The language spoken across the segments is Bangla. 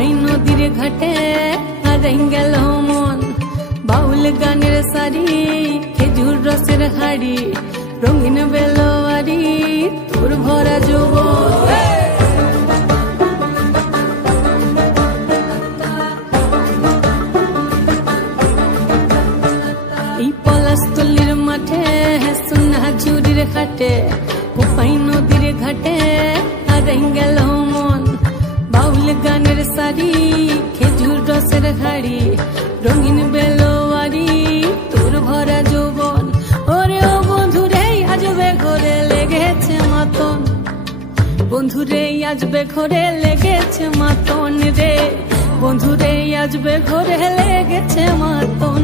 কোপাই নদীর ঘাটে হারাই গেল মন বাউল গানের সারি খেজুর রসের হাড়ি রঙিন বেলোয়ারি তোর ভরা যৌবন এই পলাশতলির মাঠে সোনা ঝুরির খাটে কোপাই নদীর ঘাটে হারাই গেল মন বাউল গানের সারি খেজুর রসের হাড়ি রঙিন বেলোয়ারি তোর ভরা যৌবন ওরে ও বন্ধুরে আজবে ঘরে লেগেছে মাতন বন্ধুরে আজবে ঘরে লেগেছে মাতন রে বন্ধুরে আজবে ঘরে লেগেছে মাতন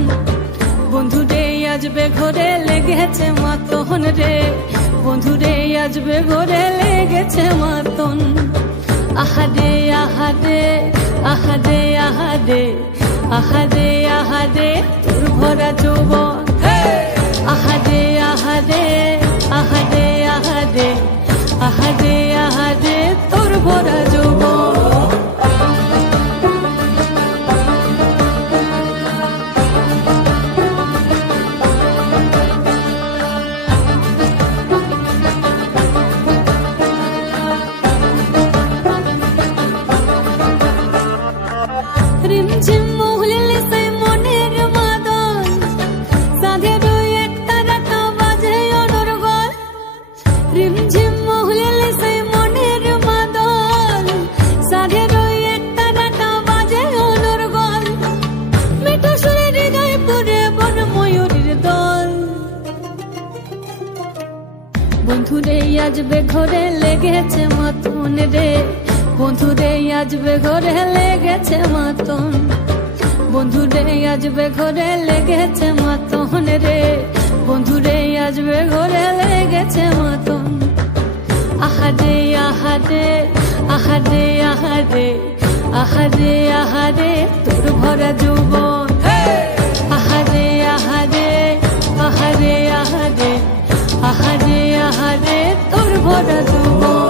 বন্ধুরে আজবে ঘরে লেগেছে মাতন রে বন্ধুরে আজবে ঘরে লেগেছে মাতন আহারে আহারে আহারে আহারে আহারে আহারে তোর ভরা যৌবন আহারে আহারে আহারে আহারে আহারে আহারে তোর ভরা যৌবন রিমঝিম মহুলিলে সেই মনের মাদন সাধের একটা রাখা বাজে অনর্গল রিমঝিম মহুলিলে সেই মনের মাদন সাধের একটা রাখা বাজে অনর্গল মেঠো সুরে হৃদয় পুরে বন ময়ূরীর দল বন্ধুরে আজবে ঘরে লেগেছে মাতন রে বন্ধুরে আজবে ঘরে লেগেছে মাতন বন্ধুরে আজবে ঘরে লেগেছে মাতন রে বন্ধুরে আজবে ঘরে লেগেছে মাতন আহারে আহারে আহারে আহারে আহারে আহারে তোর ভরা যৌবন আহারে আহারে আহারে আহারে আহারে আহারে তোর ভরা যৌবন